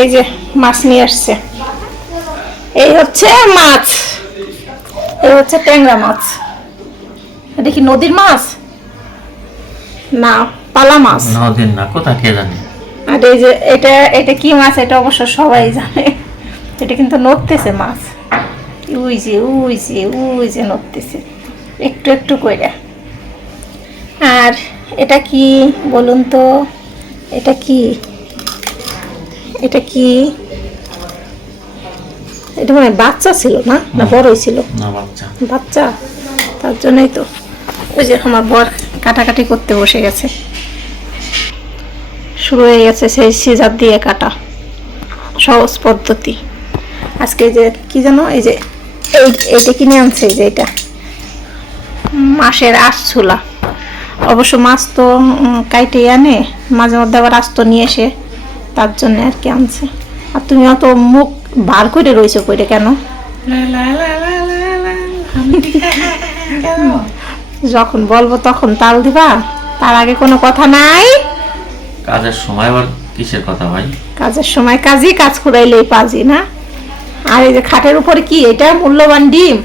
এই যে মাছ নিয়ে আসছে, এই হচ্ছে মাছ, এই হচ্ছে ট্যাংরা মাছ। এটা কি নদীর মাছ না পালা মাছ? নদীর না, কোথা কে জানে। আর এই যে এটা এটা কি মাছ, এটা অবশ্য সবাই জানে। এটা কিন্তু নড়তেছে মাছ, ওই যে ওই যে ওই যে নড়তেছে একটু একটু করে। আর এটা কি বলুন তো, এটা কি, এটা কি, এটা মানে বাচ্চা ছিল না, না বড়ই ছিল? না বাচ্চা। বাচ্চা, তার জন্যই তো। ওই যে আমার বর কাটাকাটি করতে বসে গেছে, শুরু হয়ে গেছে সেই সিজার দিয়ে কাটা, সহজ পদ্ধতি। আজকে যে কি জানো, এই যে এইটা কিনে আনছে, যে এটা মাছের আঁশ ছোলা। অবশ্য মাছ তো কাইটে আনে, মাঝে মধ্যে আবার আস্ত নিয়ে এসে, তার জন্য আর কি আনছে। আর তুমি অত মুখ বার করে রয়েছো কইরে কেন? যখন বলবো তখন তাল দিবা, তার আগে কোনো কথা নাই। কাজের সময় আবার কিসের কথা ভাই? কাজের সময় কাজই, কাজ করাইলেই পাজি না। আর এই যে খাটের উপরে কি এটা মূল্যবান ডিম,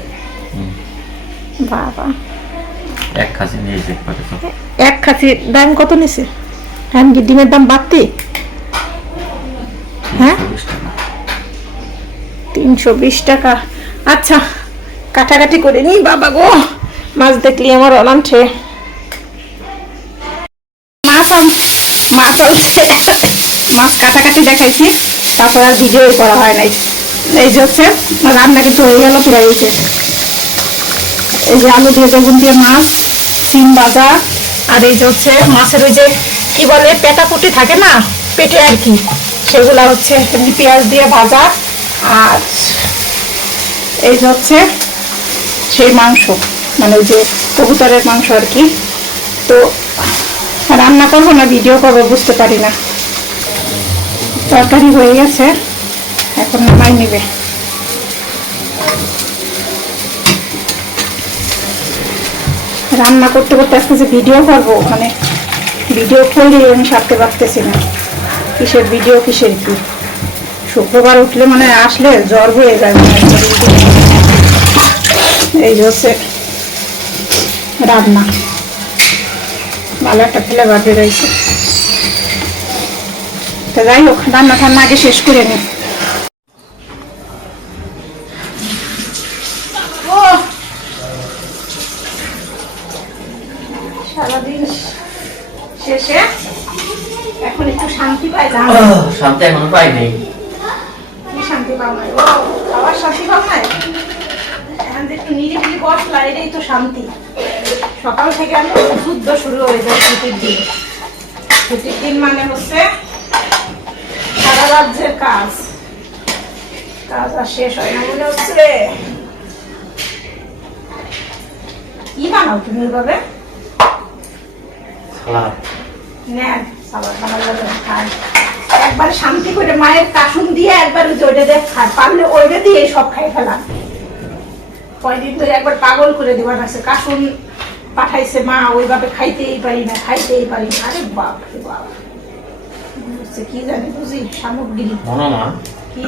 বাবা এক খাসি নিয়েছে একবারে তো। এক খাসির দাম কত নিছে? হ্যাঁ কি ডিমের দাম বাড়তি? হ্যাঁ 320 টাকা। আচ্ছা কাটাকাটি করে নি বাবা গো, মাছ দেখলি আমার অনান্ঠে। মাছ আনছে, মাছ কাটাকাটি দেখাইছি, তারপর আর ভিডিও করা হয় নাই। এই যে হচ্ছে রান্না কিন্তু হয়ে গেল প্রায়। এই যে আলু দিয়ে বেগুন দিয়ে মাছ, সিম ভাজা, আর এই যে হচ্ছে মাছের ওই যে কি বলে পেটাকুটি থাকে না পেটে আর কি, সেগুলা হচ্ছে এমনি পেঁয়াজ দিয়ে ভাজা। আর এই যে হচ্ছে সেই মাংস, মানে ওই যে কবুতরের মাংস আর কি। তো রান্না করবো না ভিডিও করবো বুঝতে পারি না। তরকারি হয়ে গেছে, এখন নামাই নেবে। রান্না করতে করতে আজকে যে ভিডিও করবো, মানে ভিডিও করলে আমি সারতে পারতেছি না, কিসের ভিডিও কিসের কি। শুক্রবার উঠলে মানে আসলে জ্বর হয়ে যায় মনে হয়। এই যে হচ্ছে রান্না, ভালো একটা ফ্লেভার বেরোইছে। তো যাই হোক, রান্না ঠান্না আগে শেষ করে নি। সারাদিন শেষে এখন একটু শান্তি পাই। শান্তি এখনো পাই নেই। কি শান্তি পাও নাই? আবার শান্তি পাও নাই? এখন একটু নিরিবিলি বসলা, এটাই তো শান্তি। সকাল থেকে আমি যুদ্ধ শুরু হয়ে যায় ছুটির দিন। ছুটির দিন মানে হচ্ছে সারা রাজ্যের কাজ, কাজ আর শেষ হয় না মনে হচ্ছে। কি বানাও তুমি ওইভাবে? সালাদ। নেন সালাদ বানালে খান একবার শান্তি করে, মায়ের কাসুন দিয়ে একবার ওইটা দিয়ে খান, পারলে ওইটা দিয়ে সব খাই ফেলান। কয়দিন ধরে একবার পাগল করে দেওয়ার আছে, কাসুন পাঠাইছে মা, ওইভাবে খাইতেই পারি না, খাইতেই পারি না। আরে বাপ রে বাপ, কি জানি বুঝি সামগ্রী মা কি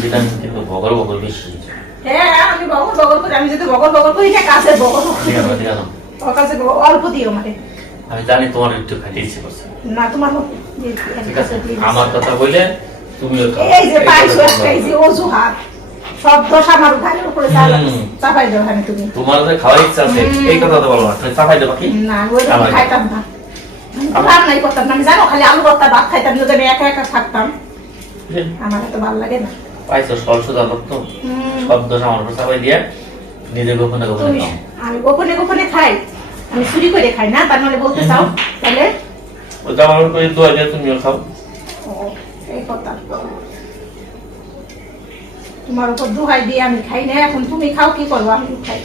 ভিটামিন কিন্তু বগল বগল বেশি। হ্যাঁ আমি বগল বগল করি, আমি যদি বগল বগল করি এটা কাছে বগল ওর কাছে অল্প দিও মানে। আমি জানি তোমার একটু খাইতে ইচ্ছে করছে না, তোমার আমার কথা বলে তুমি এই যে পাইছো একটা, এই যে অজুহাত, সব দোষ আমার ঘাড়ের উপরে চাপাই দাও। হ্যাঁ তুমি তোমার যে খাওয়ার ইচ্ছা আছে এই কথা তো বলো না, তুমি চাপাই দেবা কি? না ওই খাইতাম না, রান্নাই করতাম না আমি, জানো খালি আলু ভর্তা ভাত খাইতাম, যদি আমি একা একা থাকতাম। আমার এত ভালো লাগে না। পাইছো সল সোজা করতো, সব দোষ আমার উপর চাপাই দিয়ে নিজে গোপনে গোপনে খাও। আমি গোপনে গোপনে খাই, আমি চুরি করে খাই না, তার মানে বলতে চাও তাহলে ওই জামার করে দোয়া দিয়ে তুমিও খাও। ও এই কথা, তোমার উপর দোহাই দিয়ে আমি খাই না, এখন তুমি খাও, কি করবো আমি খাই।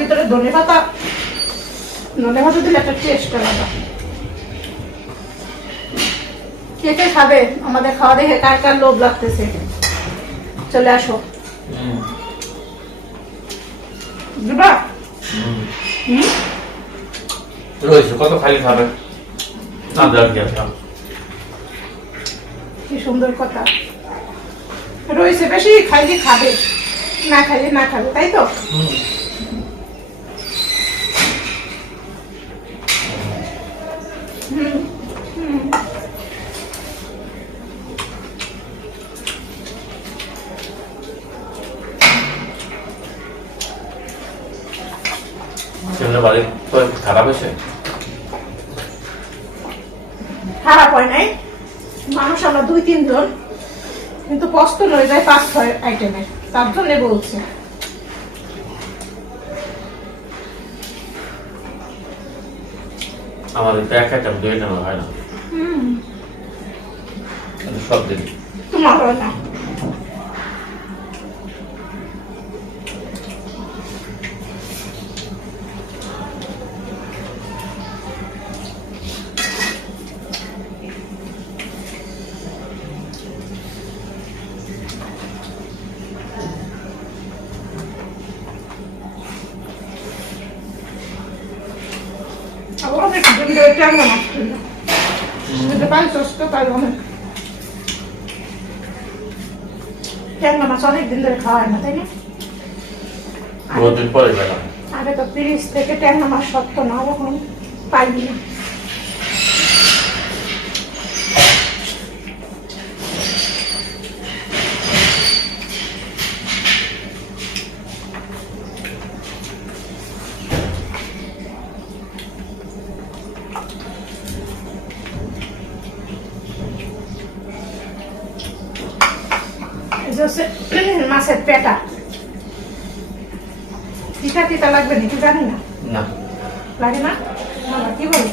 ভিতরে ধনে পাতা দিলে একটা টেস্ট আলাদা। কে কে খাবে? আমাদের খাওয়া দেখে কার কার লোভ লাগতেছে, চলে আসো। দিবা রয়েছে কত খালি খাবে না দেওয়ার কি আছে কি সুন্দর কথা রয়েছে বেশি খাইলে খাবে না খাইলে না খাবে তাই তো ছেলের বাড়ি তো খারাপ হয়েছে খারাপ হয় নাই মানুষ আমরা 2-3 জন কিন্তু কষ্ট হয়ে যায় 5-6 আইটেমের তার জন্য বলছে আমাদের তো এক আইটেম 2 আইটেম হয় না সব দিন তোমার হয় না অনেক দিন ধরে ট্যাংরা মাছ খেলো বুঝতে পারছস তো তাই অনেক ট্যাংরা মাছ অনেক দিন ধরে খাওয়া হয় না তাই না বহুদিন পরে গেলাম আগে তো ফ্রিজ থেকে ট্যাংরা মাছ শক্ত না এখন পাইনি না মাছের পেটা তিতা তিতা লাগবে নাকি জানি না না লাগে না বাবা কি বলে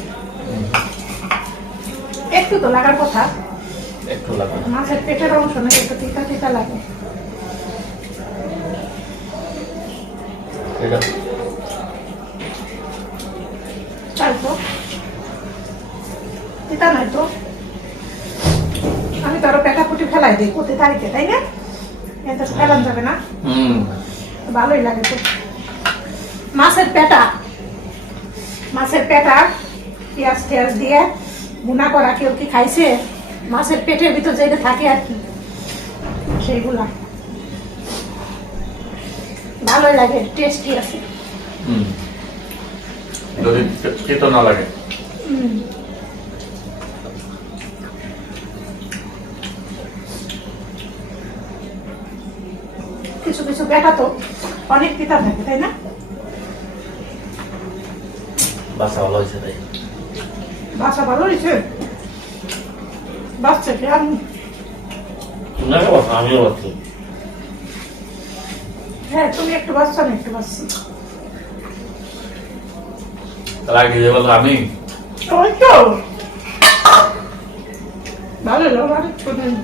একটু তো লাগার কথা একটু লাগবে মাছের পেটের অংশ নাকি একটু তিতা তিতা লাগে এটা তাই তো তিতা নয় তো আমি তো আরো পেটা ফুটি ফেলাই দিই প্রতি তারিখে তাই না এটা ফেলান যাবে না ভালোই লাগে তো মাছের পেটা পেঁয়াজ টেয়াজ দিয়ে ভুনা করা কেউ কি খাইছে মাছের পেটের ভিতর যেটা থাকে আর কি সেইগুলা ভালোই লাগে টেস্টি আছে যদি খেতে না লাগে কিছু কিছু পেটা তো অনেক তিতা থাকে তাই না বাসা ভালো হয়েছে তাই বাসা ভালো হয়েছে বাচ্চা কি আমি না বাসা আমিও বাচ্চা হ্যাঁ তুমি একটু বাচ্চা না একটু বাচ্চা তার আগে যে বলো আমি ওই তো ভালো লাগে শোনেন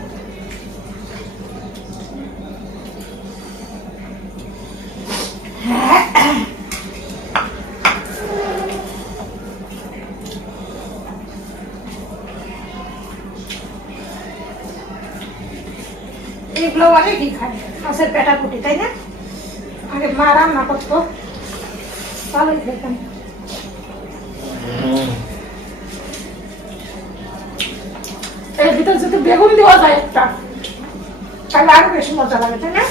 এগুলো অনেকই খায় মাছের পেটা কুটি তাই না আগে মা রান্না করতো ভালোই খেতাম এর ভিতর যদি বেগুন দেওয়া যায় একটা তাহলে আরো বেশি মজা লাগে তাই না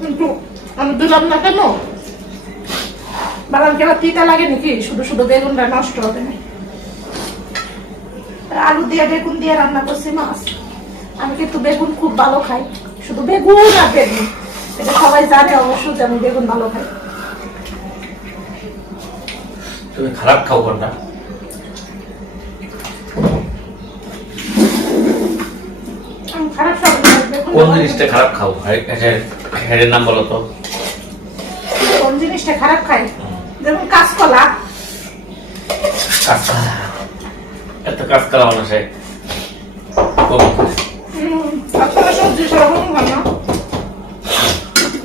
কিন্তু আমি দিলাম না কেন বাদাম কেবার তিতা লাগে নাকি শুধু শুধু বেগুনটা নষ্ট হবে না আলু দিয়ে বেগুন দিয়ে রান্না করছি মাছ আমি কিন্তু বেগুন খুব ভালো খাই শুধু বেগুন আর বেগুন এটা সবাই জানে অবশ্য যে আমি বেগুন ভালো খাই তুমি খারাপ খাও কোনটা আমি খারাপ সব বেগুন কোন জিনিসটা খারাপ খাও হেডের নাম বলো তো কোন জিনিসটা খারাপ খাই যেমন কাঁচকলা এত কাঁচকলা মানুষে আপনারা সবজি সেরকম হয় না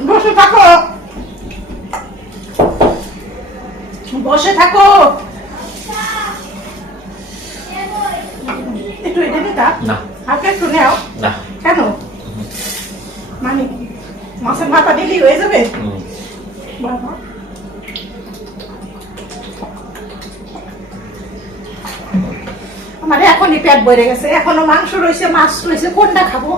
বসে থাকো বসে থাকো একটু এটা নিতা না হাতে একটু নেও না কেন মানে মাছের মাথা দিলেই হয়ে যাবে। হুম। বাবা। আমার এখনই পেট ভরে গেছে, এখনো মাংস রয়েছে, মাছ রয়েছে, কোনটা খাবো?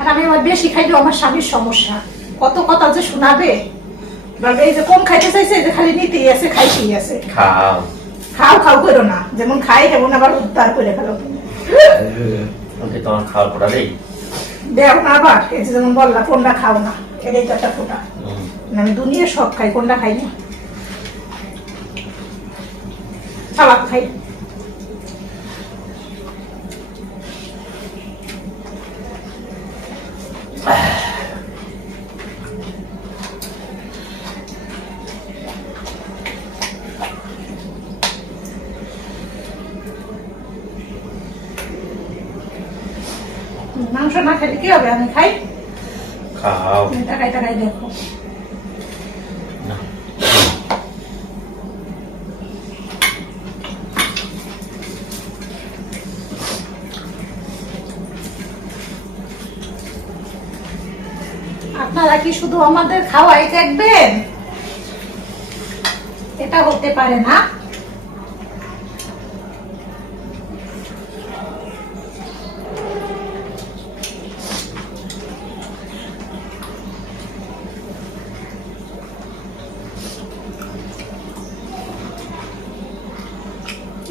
আর আমি আবার বেশি খাইলেও আমার স্বামীর সমস্যা, কত কথা যে শোনাবে। বলবে এই যে কম খাইতে চাইছে, এই যে খালি নিতেই আছে, খাইতেই আছে। খাও। খাও খাও করো না, যেমন খাই তেমন আবার উদ্ধার করে ফেলো। ওকে তোমার খাওয়ার ফোটা দেই। দেও না আবার, এই যে যেমন বললা কোনটা খাও না, এটাই তো একটা ফোটা। হুম। আমি দুনিয়া সব খাই, কোনটা খাই না? সালাদ খাই। মাংস না খেলে কি হবে? আমি খাই, খাও। টাকায় টাকায় দেখো। না। আপনারা কি শুধু আমাদের খাওয়াই দেখবেন? এটা হতে পারে না।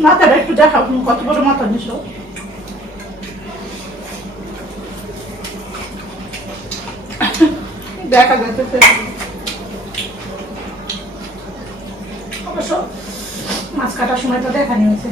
মাথাটা একটু দেখাও, তুমি কত বড় মাথা নিছো। দেখা যাচ্ছে অবশ্য মাছ কাটার সময় তো দেখানি হয়েছে।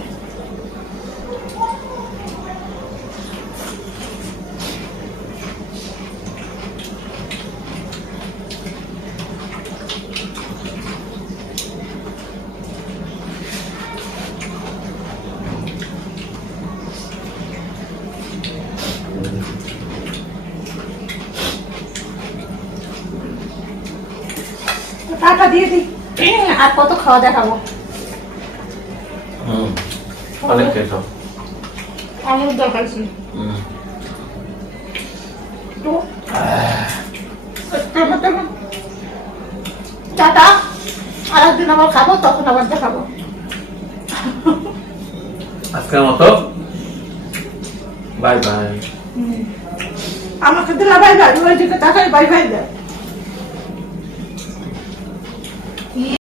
টাকা দিয়ে দিই, আর কত খাওয়া দেখাবো। হুম। অনেক খেয়েছো। আমার দেখাইছি হুম। তো টাটা, আর একদিন আবার খাবো, তখন আবার দেখাবো। আজকের মতো বাই বাই। আমাকে দিলা বাই বাই, ওই দিকে তাকাই বাই বাই দেয়।